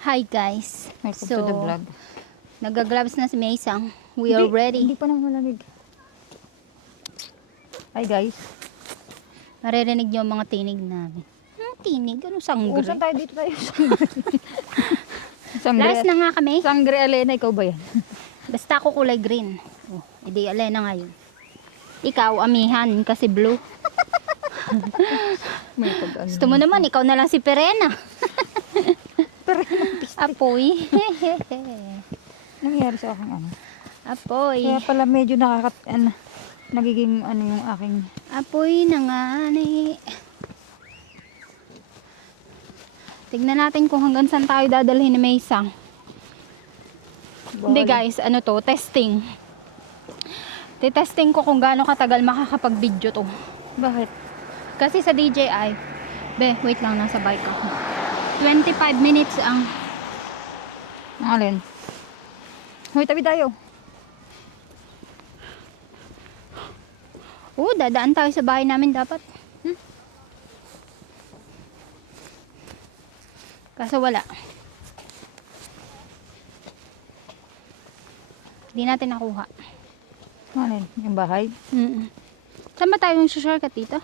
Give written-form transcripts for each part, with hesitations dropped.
Hi guys. Welcome to the vlog. Nagagloves na si Maysang. We are ready. Hindi pa naman malamig. Hi guys. Maririnig niyo ang mga tinig namin. Tinig? Ano sangre? Saan tayo dito tayo? Last na nga kami. Sangre Alena, ikaw ba yan? Basta ako kulay green. Oh, edi Alena ngayon. Ikaw, amihan, kasi blue. May pag-ano. Gusto mo naman, ikaw na lang si Perena. Apoy. Nangyari sa akin ano. Apoy. Kaya pala medyo nagiging ano yung aking... Apoy na nga ni. Tignan natin kung hanggang saan tayo dadalhin ni Maysang. Hindi guys, ano to, testing. Titesting ko kung gaano katagal makakapag-video to. Bakit? Kasi sa DJI, wait lang, nasa bike ako. 25 minutes ang... Ang alin? Hoy, tabi tayo. Dadaan tayo sa bahay namin dapat. Kaso wala. Hindi natin nakuha. Ang alin? Yung bahay? Saan ba tayo yung shortcut dito?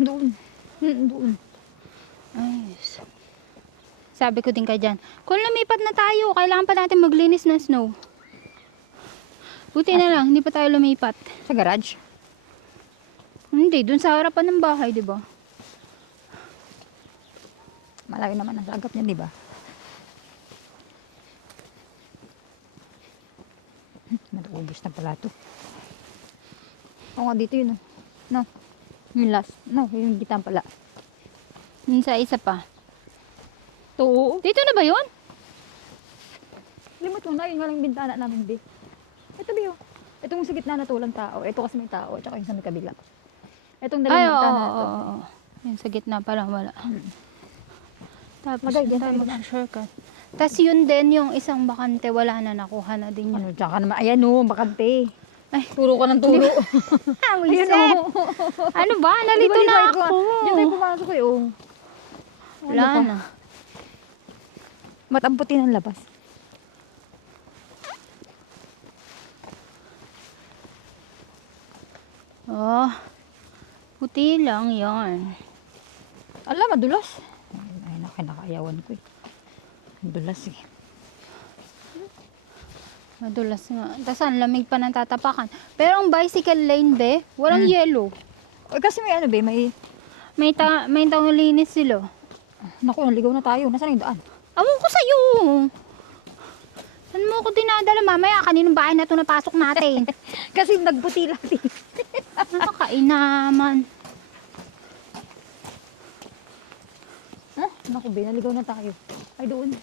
Doon. Doon. Ayos. Sabi ko din kay Jan, kung lumipat na tayo, kailangan pa natin maglinis ng snow. Buti na lang, hindi pa tayo lumipat. Sa garage? Hindi, dun sa harapan ng bahay, di ba? Malayo naman ang sagap niyan, di ba? Matubos na pala ito. Oo nga, dito yun. No. Yung last. No, yung gitang pala. Yung sa isa pa. Oo. Dito na ba yun? Limot mo na, yun nga lang yung bintana namin, B. Ito, B, oh. Itong sa gitna na to walang tao. Ito kasi may tao, tsaka yung sa may kabila. Itong dalawang bintana na to. Yung sa gitna pala wala. Tapos Magay, yun yan tayo tayo mag-shortcut. Tapos yun din, yung isang bakante, wala na, nakuha na din yun. Ano, tsaka naman, ayan o, bakante. Ay, Turo ka ng turo. Ayan o. Ano ba? Nalito Diba, na dito, ako. Diyan tayo pumasok eh, oh. Wala na. Matamputin ang labas. Oh, puti lang yan. Ala, madulas. Ay, nakakayawan ko eh. Madulas eh. Madulas nga. Tapos ang lamig pa ng tatapakan. Pero ang bicycle lane, be, walang yellow. Ay, kasi may ano, be, may... May taong linis sila. Naku, naligaw na tayo. Nasaan yung daan? Awon ko sa'yo. Saan mo ko dinadala? Mamaya, kaninong bahay na ito napasok natin? Kasi nagputi lang din. Nakakainaman. Naku, be, naligaw na tayo. Ay, doon.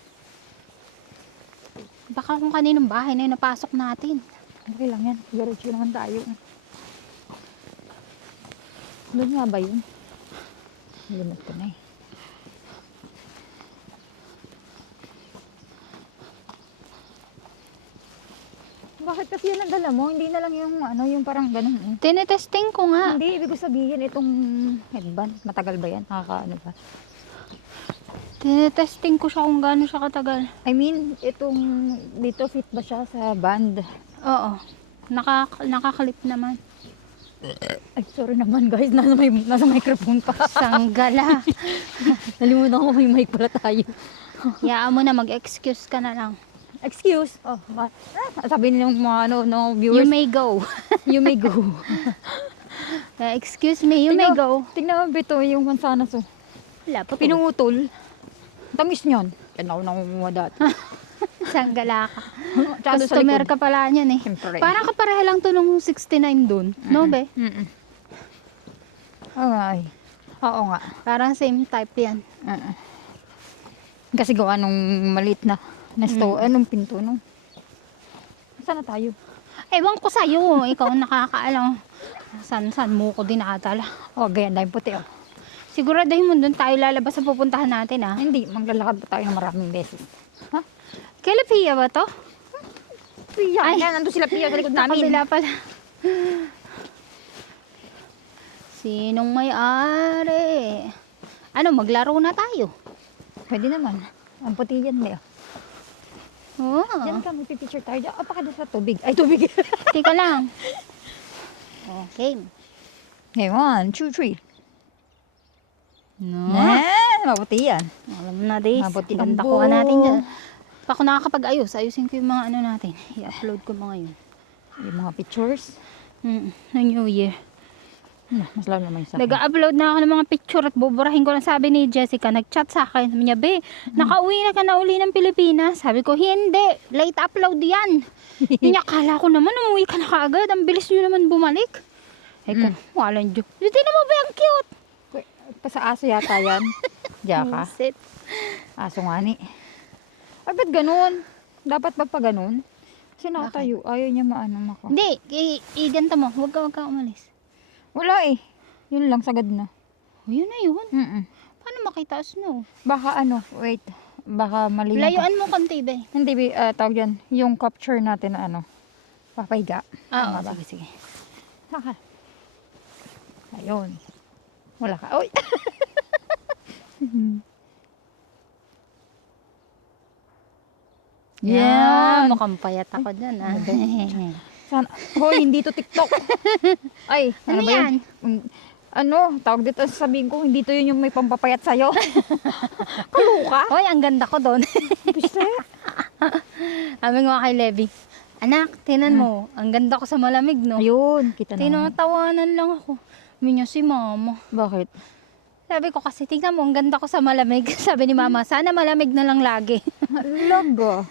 Baka kung kaninong bahay na yung napasok natin. Okay lang yan. Diretso naman tayo. Doon nga ba yun? Limot ko na eh. Bakit kasi yan ang dala mo? Hindi na lang yung ano, yung parang ganun eh. Tinetesting ko nga. Hindi, ibig ko sabihin itong headband. Matagal ba yan? Nakakaano ba? Tinetesting ko siya kung gaano siya katagal. I mean, itong dito fit ba siya sa band? Oo. Nakaklip naman. Ay, sorry naman guys. Nasa microphone pa. Sanggala. Nalimutan ko may mic pala tayo. Yaan mo na, mag-excuse ka na lang. Excuse. Sabi niyo mga no viewers. You may go. You may go. Excuse me, you may go. Tingnan mo bito yung mansanas oh. Wala pa. Pinungutol. Tamis niyan. Yan ako nangunguha dati. Sanggala ka. Tsaka doon sa Customer likod. ka pala niyan eh. Siyempre. Parang kapareha lang to nung 69 dun. No, be? Oo nga eh. Oo nga. Parang same type yan. Kasi gawa nung maliit na store. Anong pinto no? Saan na tayo? Ewan ko sa'yo. Ikaw ang nakakaalam. San mo ko dinadala. Oh, ganyan dahil puti oh. Siguraduhin mo dun tayo lalabas sa pupuntahan natin ah. Hindi, maglalakad pa tayo ng maraming beses. Ha? Kailan Pia ba to? Pia. Ay, nandun sila Pia sa likod namin. Kabila pala. Sinong may-ari? Ano, maglaro na tayo? Pwede naman. Ang puti yan, Bea. Oo. Diyan ka, magpipicture tayo. Diyan, apaka doon sa tubig. Ay, tubig. Tika lang. Okay. Okay, 1, 2, 3. No. Maputi yan. Alam mo na, Days. Mabuti ang Ganda ko natin buhok. dyan. Pa ako nakakapag-ayos. Ayusin ko yung mga ano natin. I-upload ko mga yun. Yung mga pictures. No New Year. Mas lalo naman sa akin. Nag-upload na ako ng mga picture at buburahin ko lang. Sabi ni Jessica, nag-chat sa akin. Sabi niya, Be, nakauwi na ka na uli ng Pilipinas. Sabi ko, hindi. Late upload yan. Hindi niya, kala ko naman, umuwi ka na kaagad. Ang bilis niyo naman bumalik. Ay ko, walang Diyos. Hindi naman ba ang cute? Pa sa aso yata yan. Jaka. Sit. Aso nga ni. Ay, ba't ganun? Dapat ba pa ganun? Kasi nakatayo. Ayaw niya maano ako. Hindi, ganito mo. Huwag ka umalis. Wala eh. Yun lang, sagad na. Oh, yun na yun. Mm-mm. Paano makitaas no? Baka ano, wait. Baka mali na to. Layuan mo konti, Be. Hindi, tawag yan. Yung capture natin na ano. Papahiga. Ah, Tama oo, ba? sige, sige. Saka. Ayun. Wala ka. Oy! Yan. Mukhang payat ako dyan, ah. Sana. Hoy, hindi to TikTok. Ay, Ano ba yun? yan? Ano, tawag dito, sabihin ko, hindi to yun yung may pampapayat sa'yo. Kaluka. Hoy, ang ganda ko doon. Biste. Sabi nga kay Levi, anak, tinan mo, ang ganda ko sa malamig, no? Ayun, kita na. Tinatawanan lang ako. Sabi niya, si mama. Bakit? Sabi ko kasi, tignan mo, ang ganda ko sa malamig. Sabi ni mama, sana malamig na lang lagi. Logo.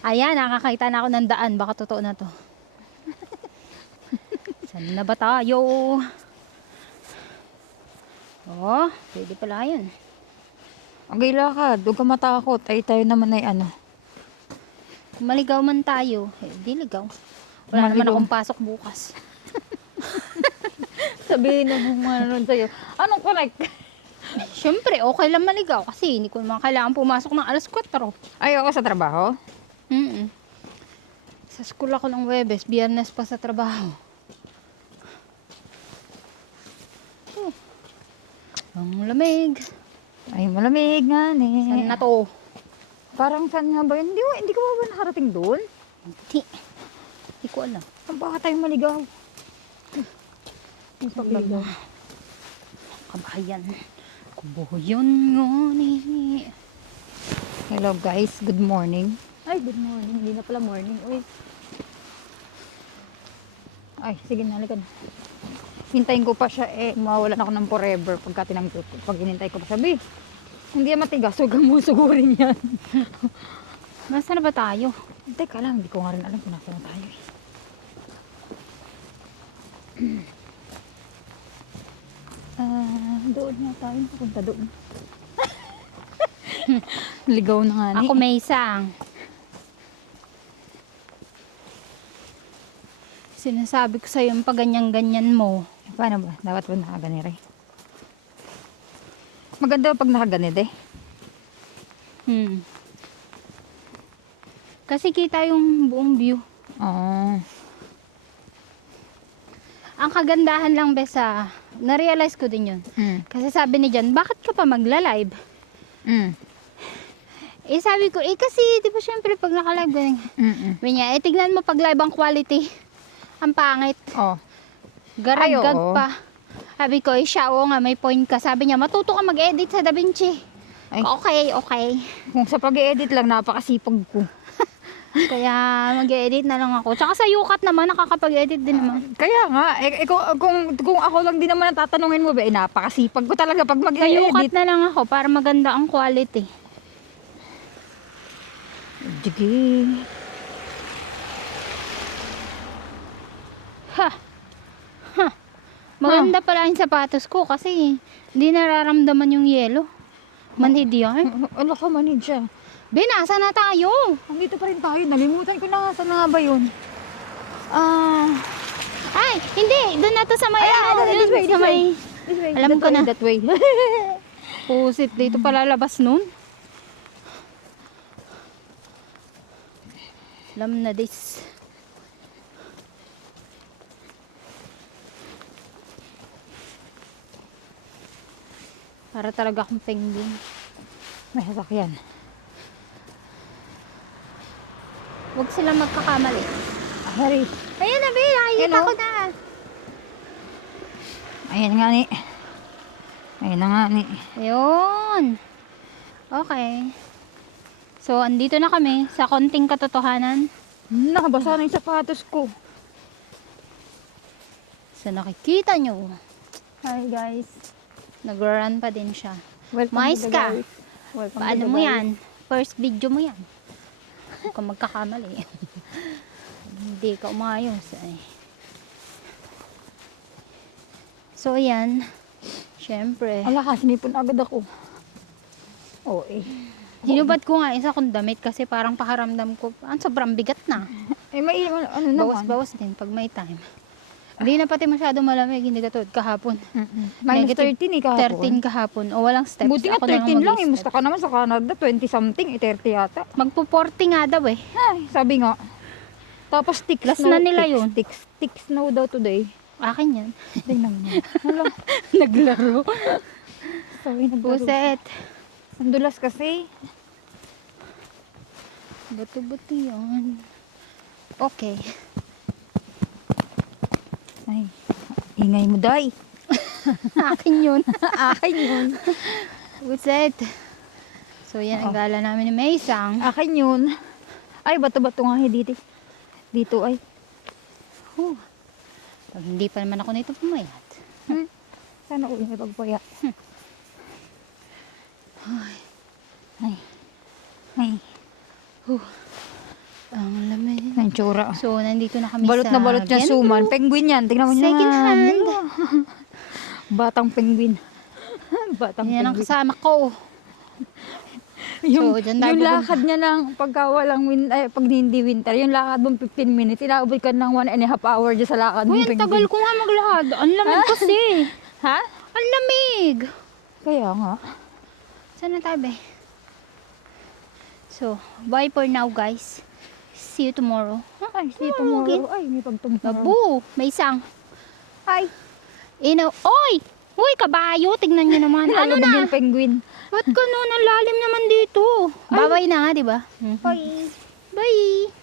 Ayan, nakakita na ako ng daan. Baka totoo na to. Saan na ba tayo? Oh, pwede pala yun. Okay, lakad. Huwag ka matakot. Ay, tayo naman ay ano. Kung maligaw man tayo, eh, di ligaw. Wala naman Maligaw. akong pasok bukas. Sabihin na nung ano sa'yo. Anong connect? Siyempre, okay lang maligaw kasi hindi ko naman kailangan pumasok ng alas 4. Ay, ako sa trabaho? Sa school ako ng Webes, Biyernes pa sa trabaho. Ang lamig. Ay, malamig nga ni. Saan na to? Parang saan nga ba yun? Hindi ko ba nakarating doon? Hindi ko alam. Baka tayo maligaw. Yung pagligaw. Kabayan. Kubuyon ngoni. Hello guys, good morning. Ay, good morning. Hindi na pala morning. Uy. Ay, sige na, halika na. Hintayin ko pa siya mawalan ako ng forever pag hinintay ko pa siya. Bi, hindi yan matigas. Huwag kang musugurin yan. Nasaan na ba tayo? Teka lang, hindi ko nga rin alam kung nasa na tayo eh. Doon nga tayo. Punta doon. Ligaw na nga ni. Ako may isang. Sinasabi ko sa'yo yung paganyan-ganyan mo. Paano ba? Dapat ba nakaganire? Maganda pag nakaganire. Kasi kita yung buong view. Oo. Ang kagandahan lang, Besa, na-realize ko din yun. Kasi sabi ni Jan, bakit ka pa magla-live? Eh sabi ko, kasi di ba syempre pag naka-live, sabi niya, tignan mo pag live ang quality. Ang pangit. Oh. Garag-gag oo. pa. Sabi ko, siya, oo nga, may point ka. Sabi niya, matuto ka mag-edit sa DaVinci. Ay. Okay. Kung sa pag-edit lang, napakasipag ko. Kaya mag-edit na lang ako. Tsaka sa Yukat naman, nakakapag-edit din naman. Kaya nga, kung ako lang din naman ang tatanungin mo, napakasipag ko talaga pag Sa Yukat mag-edit. na lang ako para maganda ang quality. Sige. Maganda pala yung sapatos ko kasi hindi nararamdaman yung yelo. Manhid yan. Ano ka manid siya? Be, nasa na tayo? Andito pa rin tayo. Nalimutan ko na nga. Saan na nga ba yun? Ay, hindi. Doon na to sa may this way, sa this may... This way. Alam ko na. That way. Pusit, dito pala labas nun. Alam na this. Para talaga akong penguin. May sasakyan. Huwag sila magkakamali. Hari. Ayan na, Be. Nakikita Hello? ko na. Ayan nga ni. Ayan na nga ni. Ayun. Okay. So, andito na kami sa konting katotohanan. Nakabasa na yung sapatos ko. So, nakikita nyo. Hi guys. Nag-run pa din siya. Welcome Mais to the ka. guys. Welcome Paano to the mo guys. yan? First video mo yan. Huwag ka magkakamali. Hindi ka umayos. Ay. So, ayan. Siyempre. Ala ka, sinipon agad ako. Oo eh. Hinubad ko nga isa kong damit kasi parang pakaramdam ko, sobrang bigat na. Eh may ano naman. Bawas-bawas din pag may time. Hindi na pati masyado malamig, hindi katulad kahapon. Minus Negative 13 eh kahapon. 13 kahapon. O walang steps. Buti nga Ako na 13 lang eh. mag-step. Musta ka naman sa Canada. 20 something. 30 yata. Magpo-40 nga daw eh. Ay, sabi nga. Tapos thick Last snow. na nila yun. Thick snow daw today. Akin yan. Tingnan mo. Hala. Naglaro. Sorry, naglaro. Buset. Ang dulas kasi. Bato-bato yan. Okay. Ay, ingay mo, day. Akin yun. Akin yun. Buset. So yan ang gala namin ni Maysang. Akin yun. Ay, bato-bato nga dito. Dito ay. Huh. Pag hindi pa naman ako nito pumayat. Sana uwi may pagpaya. Ay. Ay. Ang lamig. Ang tsura. So, nandito na kami Balot sa na balot niya suman. Penguin yan. Tingnan mo niya. Second hand. Batang penguin. Batang Yan ang penguin. kasama ko. Yung, So, dyan tayo yung pupunta. lakad niya lang pagka walang pag hindi winter, yung lakad mong 15 minutes, inaabot ka ng 1.5 hour dyan sa lakad Uy, mong ang tagal ko nga maglakad. Ang lamig kasi. Ha? Ang lamig. Kaya nga. Saan na tayo, be? So, bye for now, guys. See you tomorrow. Ay, see you tomorrow. Ay, may pagtumorrow. Babu, may isang. Ay, Oy! Uy, kabayo. Tignan nyo naman. Ano nalubog na? yung penguin. Ba't ganun? Ang lalim naman dito. Babay na nga, di ba? Ay. Bye!